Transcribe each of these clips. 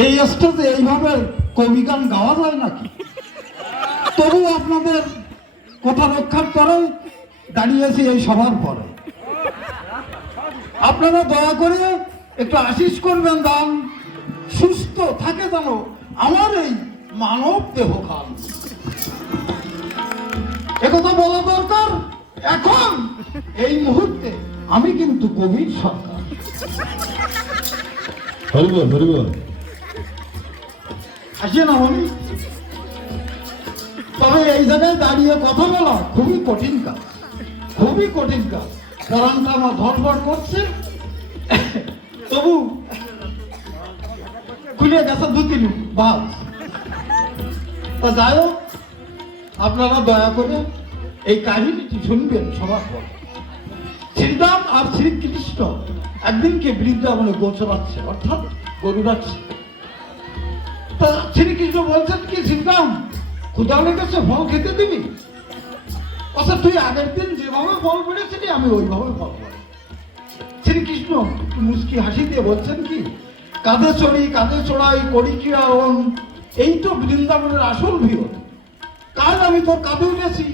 এই স্টেজে এইভাবে কবি গান গাওয়া যায় নাকি? তবু আপনাদের কথা রক্ষার করে দাঁড়িয়েছি এই সভার পরে। আপনারা দয়া করে একটু আশিস করবেন, দান সুস্থ থাকে যেন আমার এই মানব দেহ খান একথা বলা দরকার, এখন এই মুহূর্তে আমি কিন্তু কবির সরকার। হরিবল হরিবল। আসে না আমি তবে এই জায়গায় দাঁড়িয়ে কথা বলা খুবই কঠিন কাজ। খুবই কঠিন কাজ। কারণটা আমার ধরপড় করছে। তবু খুলে গেছে দু তিন বাস তা যাই হোক, আপনারা দয়া করে এই কাহিনীটি শুনবেন সবার পর। শ্রীরাম আর শ্রীকৃষ্ণ একদিনকে বৃন্দাবনে গোচরাচ্ছে, অর্থাৎ গরু রাখছে তা শ্রীকৃষ্ণ বলছেন কি শ্রীরাম ক্ষুদা লেগেছে ফল খেতে দিবি? আচ্ছা তুই আগের দিন যেভাবে ফল পেড়েছিলি, আমি ওইভাবে ফল পাই শ্রীকৃষ্ণ মুস্কি হাসি দিয়ে বলছেন কি, কাঁধে চড়ি, কাঁধে চড়াই করি কি এই তো বৃন্দাবনের আসল ভিড়। কাল আমি তোর কাঁধে উঠেছি,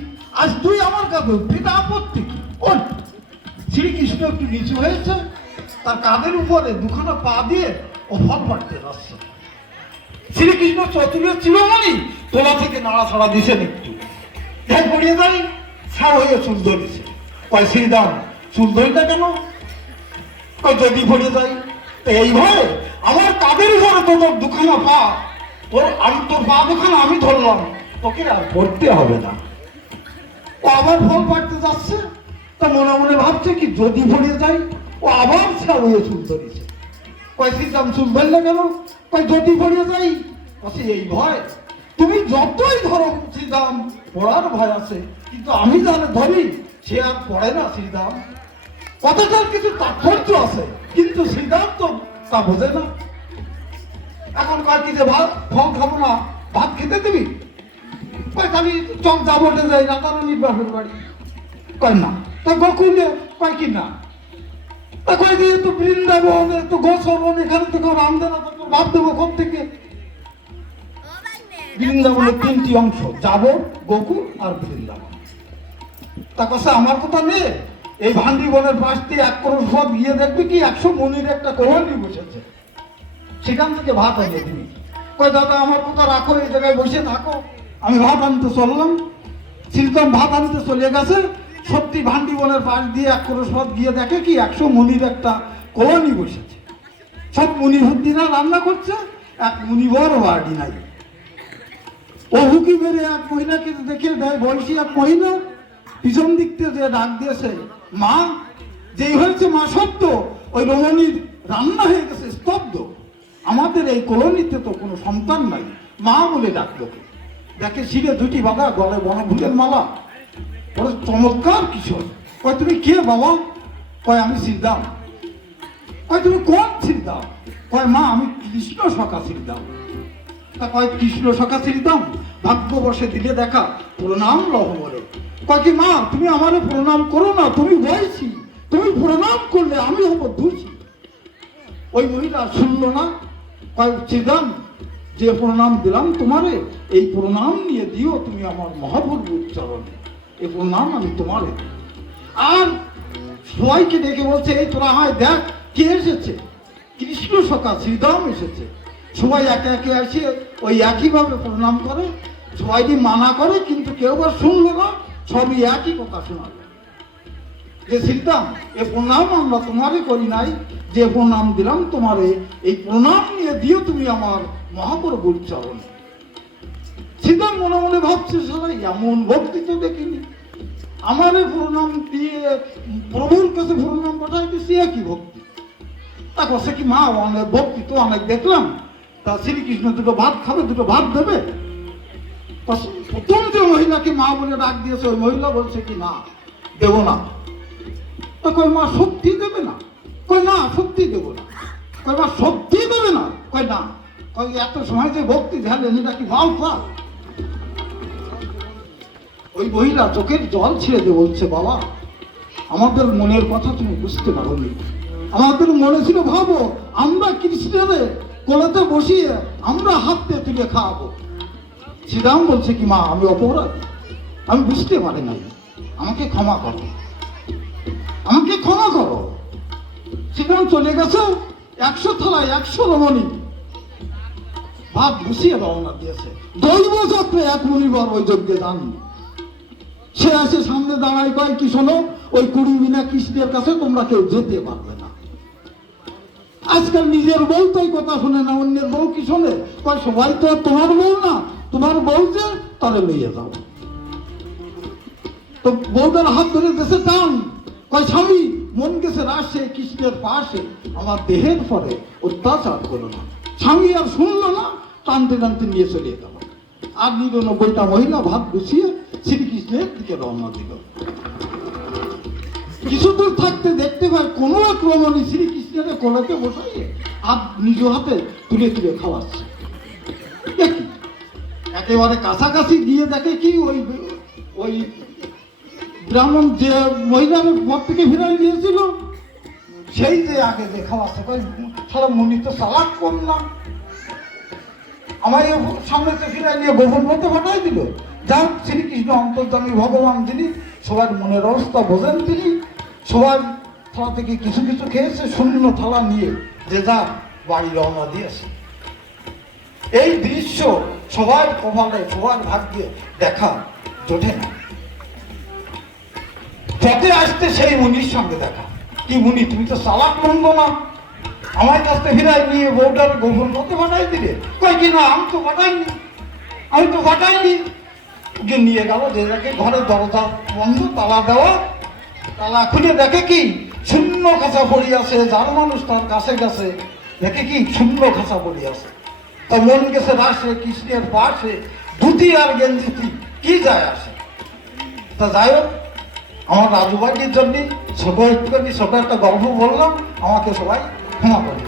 আজ তুই আমার কাঁধে এটা আপত্তি ওঠ। শ্রীকৃষ্ণ একটু নিচু হয়েছে, তার কাঁধের উপরে দুখানা পা দিয়ে ও ফল পাড়তে যাচ্ছে। শ্রীকৃষ্ণ চতুর্থ চিরমণি তোলা থেকে নাড়াছাড়া দিছেন একটু। দেখ, পড়িয়ে যাই। ছাড় হয়ে চুল ধরেছে। কয়, শ্রীদাম, চুল ধরিটা কেন? কয়, যদি পড়িয়ে যাই। তো এই ভয়ে আমার কাদের উপরে তো তোর দুখানা পা? তোর আমি তোর পা দুখানা আমি ধরলাম। তোকে আর পড়তে হবে না। ও আবার ফল পাড়তে যাচ্ছে। তা মনে মনে ভাবছে কি, যদি পড়িয়ে যাই, ও আবার ছাড় হয়ে চুল ধরেছে। কয় শ্রীরাম চুল ধরলে কেন? কয়, যদি পড়িয়ে যাই বলছে এই ভয়। তুমি যতই ধরো শ্রীরাম, পড়ার ভয় আছে, কিন্তু আমি যারা ধরি, সে আর পড়ে না শ্রীরাম। কথাটার কিছু তাৎপর্য আছে, কিন্তু শ্রীরাম তো তা বোঝে না। এখন কয়, কি যে ভাত? ফল খাব না, ভাত খেতে দিবি? কয়, আমি চক যাবোটে যাই রাতারানির বাপের বাড়ি। কয়, না। তা গোকুলে, কয়, কি না? তা কয় যে তো বৃন্দাবন তো গোসরবন এখানে তো কেউ রাম দেনা দেবো কোথ থেকে? বৃন্দাবনের তিনটি অংশ, যাব গোকুল আর বৃন্দাবন। তা কথা আমার কথা নেই? এই ভান্ডি বনের পাশ দিয়ে এক করোড় পথ গিয়ে দেখবি কি? একশো মনির একটা কোহলি বসেছে। সেখান থেকে ভাত আনিয়ে দিবি কয়, দাদা, আমার কথা রাখো, এই জায়গায় বসে থাকো। আমি ভাত আনতে চললাম। শ্রীতম ভাত আনতে চলে গেছে। সত্যি ভান্ডি বনের পাশ দিয়ে এক পথ গিয়ে দেখে কি? একশো মনির একটা কলোনি বসেছে। সব মুনি হুদ্দিনা রান্না করছে, এক মুনিবর বাড়ি নাই। ও হুকি মেরে এক মহিলাকে দেখে দেয়, বয়সী এক মহিলা। পিছন দিক থেকে ডাক দিয়েছে, মা, যেই হয়েছে মা সত্য, ওই রমণীর রান্না হয়ে গেছে, স্তব্ধ। আমাদের এই কলোনিতে তো কোনো সন্তান নাই। মা বলে ডাকলো দেখে শিরে দুটি বাঁধা, গলায় বনভুলের মালা। বড় চমৎকার কিশোর। কয়, তুমি কে বাবা? কয়, আমি সিদ্ধাম কয়, তুমি কোন সিদ্ধাম কয়, মা, আমি কৃষ্ণ সখা সিদ্ধাম তা কয়, কৃষ্ণ সখা সিদ্ধাম ভাগ্যবশে দিলে দেখা, প্রণাম লহ বলে। কয় কি, মা, তুমি আমারে প্রণাম করো না, তুমি বয়সী। তুমি প্রণাম করলে আমি হব দোষী। ওই মহিলা শুনল না। কয় সিদ্ধাম যে প্রণাম দিলাম তোমারে, এই প্রণাম নিয়ে দিও তুমি আমার মহাভূত উচ্চারণে এই প্রণাম আমি তোমারে। আর সবাইকে ডেকে বলছে, এই তোরা হয় দেখ, কে এসেছে? কৃষ্ণ সখা শ্রীরাম এসেছে। সবাই একে একে এসে ওই একইভাবে প্রণাম করে, সবাইকে মানা করে, কিন্তু কেউ আর শুনলো না, সবই একই কথা শোনা যায় যে শ্রীরাম এ প্রণাম আমরা তোমারই করি নাই, যে প্রণাম দিলাম তোমারে, এই প্রণাম নিয়ে দিও তুমি আমার মহাপ্রভুর চরণে। শ্রীরাম মনে মনে ভাবছে সবাই এমন ভক্তি তো দেখিনি। আমারে প্রণাম দিয়ে প্রভুর কাছে প্রণাম পাঠাই দিছি একই ভক্তি। তা কথা কি, মা, অনেক ভক্তি তো অনেক দেখলাম। তা শ্রীকৃষ্ণ দুটো ভাত খাবে, দুটো ভাত দেবে? প্রথম যে মহিলাকে মা বলে ডাক দিয়েছে, ওই মহিলা বলছে কি না দেব না। তা কই মা, সত্যি দেবে না? কই না, সত্যি দেবো না। কই মা, সত্যি দেবে না? কই না। কই এত সময় যে ভক্তি ঝালেন এটা কি ভালো ফল? ওই মহিলা চোখের জল ছেড়ে দিয়ে বলছে, বাবা, আমাদের মনের কথা তুমি বুঝতে পারোনি। আমাদের মনে ছিল, ভাবো, আমরা কৃষ্ণের কোলাতে বসিয়ে আমরা হাত তুলে খাওয়াবো। শ্রীরাম বলছে কি, মা, আমি অপরাধ। আমি বুঝতে পারি নাই আমাকে ক্ষমা করো। আমাকে ক্ষমা করো। শ্রীরাম চলে গেছে একশো থালায়, একশো রমণী। ভাত বসিয়ে রওনা দিয়েছে দৈব চক্রে এক মনিবর ওই যজ্ঞে যান সে আসে সামনে দাঁড়ায় কয়, কি শোনো, ওই কুড়ি মিনা কৃষ্ণের কাছে তোমরা কেউ যেতে পারবে না। আজকাল নিজের বউ তো কথা শুনে না, অন্যের বউ কি শোনে? কয়, সবাই তো তোমার বউ না, তোমার বউ যে, তাহলে লইয়ে যাও। তো বউটার হাত ধরে দেশে টান। কয়, স্বামী, মন গেছে রাশে কৃষ্ণের পাশে, আমার দেহের পরে অত্যাচার করো না। স্বামী আর শুনলো না, টানতে টানতে নিয়ে চলে গেল। আর নিরানব্বইটা মহিলা ভাত গুছিয়ে শ্রীকৃষ্ণের দিকে রওনা দিল কিছু দূর থাকতে দেখতে পায় কোনো এক রমণী শ্রীকৃষ্ণের কোলাতে বসাইয়ে আর নিজ হাতে তুলে তুলে খাওয়াচ্ছে। একেবারে কাছাকাছি গিয়ে দেখে কি ওই ওই ব্রাহ্মণ যে মহিলার মত থেকে ফিরাই দিয়েছিল সেই যে আগে যে খাওয়াচ্ছে সারা মুনি তো সালাদ করলাম। আমায় সামনে তো ফিরাই নিয়ে গোপন মতো ফাটাই দিল। যাক শ্রীকৃষ্ণ অন্তর্জামী ভগবান যিনি, সবার মনের অবস্থা বোঝেন তিনি, সবার থালা থেকে কিছু কিছু খেয়েছে, শূন্য থালা নিয়ে, যে যা বাড়ি রওনা দিয়েছে। এই দৃশ্য সবার কপালে, সবার ভাগ্যে দেখা জোটে না। পথে আসতে সেই মুনির সঙ্গে দেখা। কি মুনি, তুমি তো চালাক মন্দ না? আমার কাছ থেকে ফিরাই নিয়ে বউটার গোপন পথে পাঠাই দিলে। কই কি না, আমি তো পাঠাইনি। আমি তো পাঠাইনি। যে নিয়ে গেল, যে দেখে ঘরে দরজা বন্ধ, তালা দেওয়া। তালা খুলে দেখে কি? শূন্য খাঁচা পড়ি আছে, যার মানুষ তার কাছে গেছে। দেখে কি? শূন্য খাঁচা পড়ি আছে। তা মন গেছে রাসে কৃষ্ণের পাশে ধুতি আর গেঞ্জিতি কি যায় আসে? তা যাই হোক, আমার রাজু বাড়ির জন্য ছোট একটুখানি ছোট একটা গল্প বললাম, আমাকে সবাই ক্ষমা করে